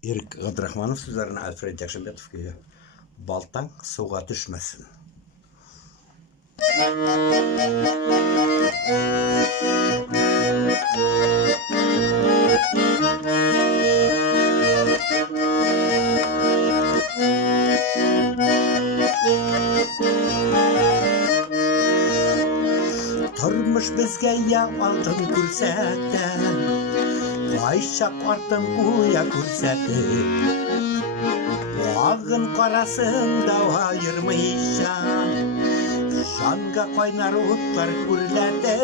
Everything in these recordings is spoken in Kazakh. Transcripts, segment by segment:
Ерік Ғабдрахманов сөздерін Альфред Якшымбетовке балтаң суға düşmesin. Тұрмыш бізге алтын көрсетті, қайшақ артын қоя көрсетті. Ағын қарасын да айырмайша, жанға қайнар оттар көрләді.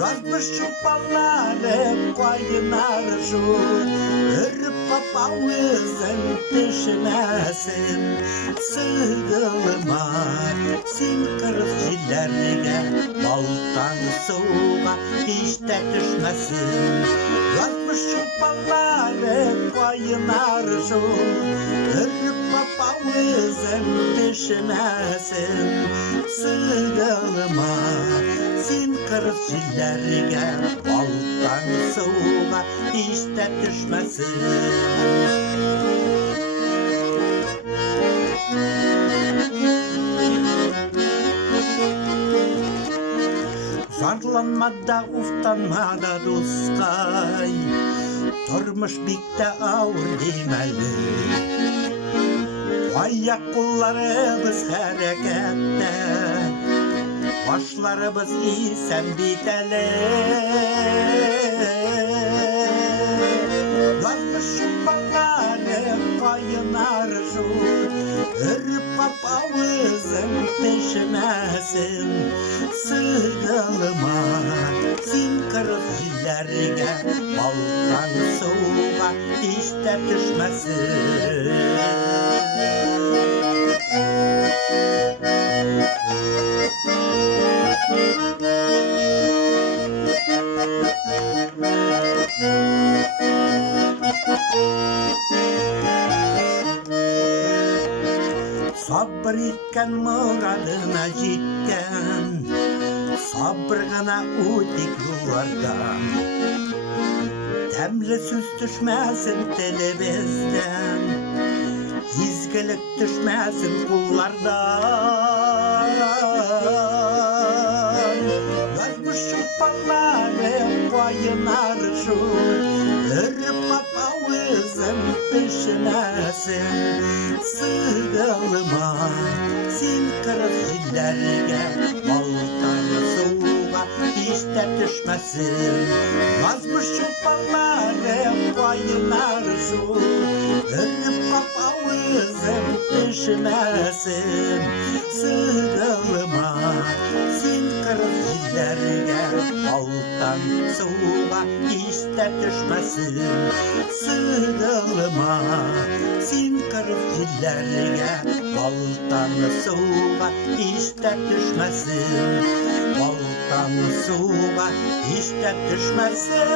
Жазбыш жұпалары қайынар жол, үріп папауызын пешінәсін. Сығылыма сен қырық жерлерге, балтаң суға еште düşmesin. Yazmış жұпалары қайынар жол, үріп папауызын пешінәсін. Сығылыма сен қырық жерлерге, балтаң суға еште düşmesin. Zarlanma da uftanma da dostay, Тұрмыш бикте ауыр деймәлі. Аяқ қолларыбыз хәрәкәттә, Башларыбыз исән бит әле. Язмыш жұпалары қайынар жол, үріп папауызын пешінәсін. Сығылыма сен қырық жерлерге, балтаң суға еште düşmesin. Sabır etken muradına жеткен, sabır gana ötek yollardan. Təmli söz düşməsin telebizden, izgilik düşməsin kullardan. Yazmış жұпалары қайынар жол, үріп папауызын пешінәсін. Сығылыма сен қырық жерлерге, балтаң суға еште düşmesin. Yazmış жұпалары қайынар жол, үріп папауызын пешінәсін. Сығылыма сен қырық жерлерге, балтаң суға еште düşmesin. Sığılıma sen kırık jillерге, bалтаң суға еште düşmesin. Bалтаң суға еште düşmesin.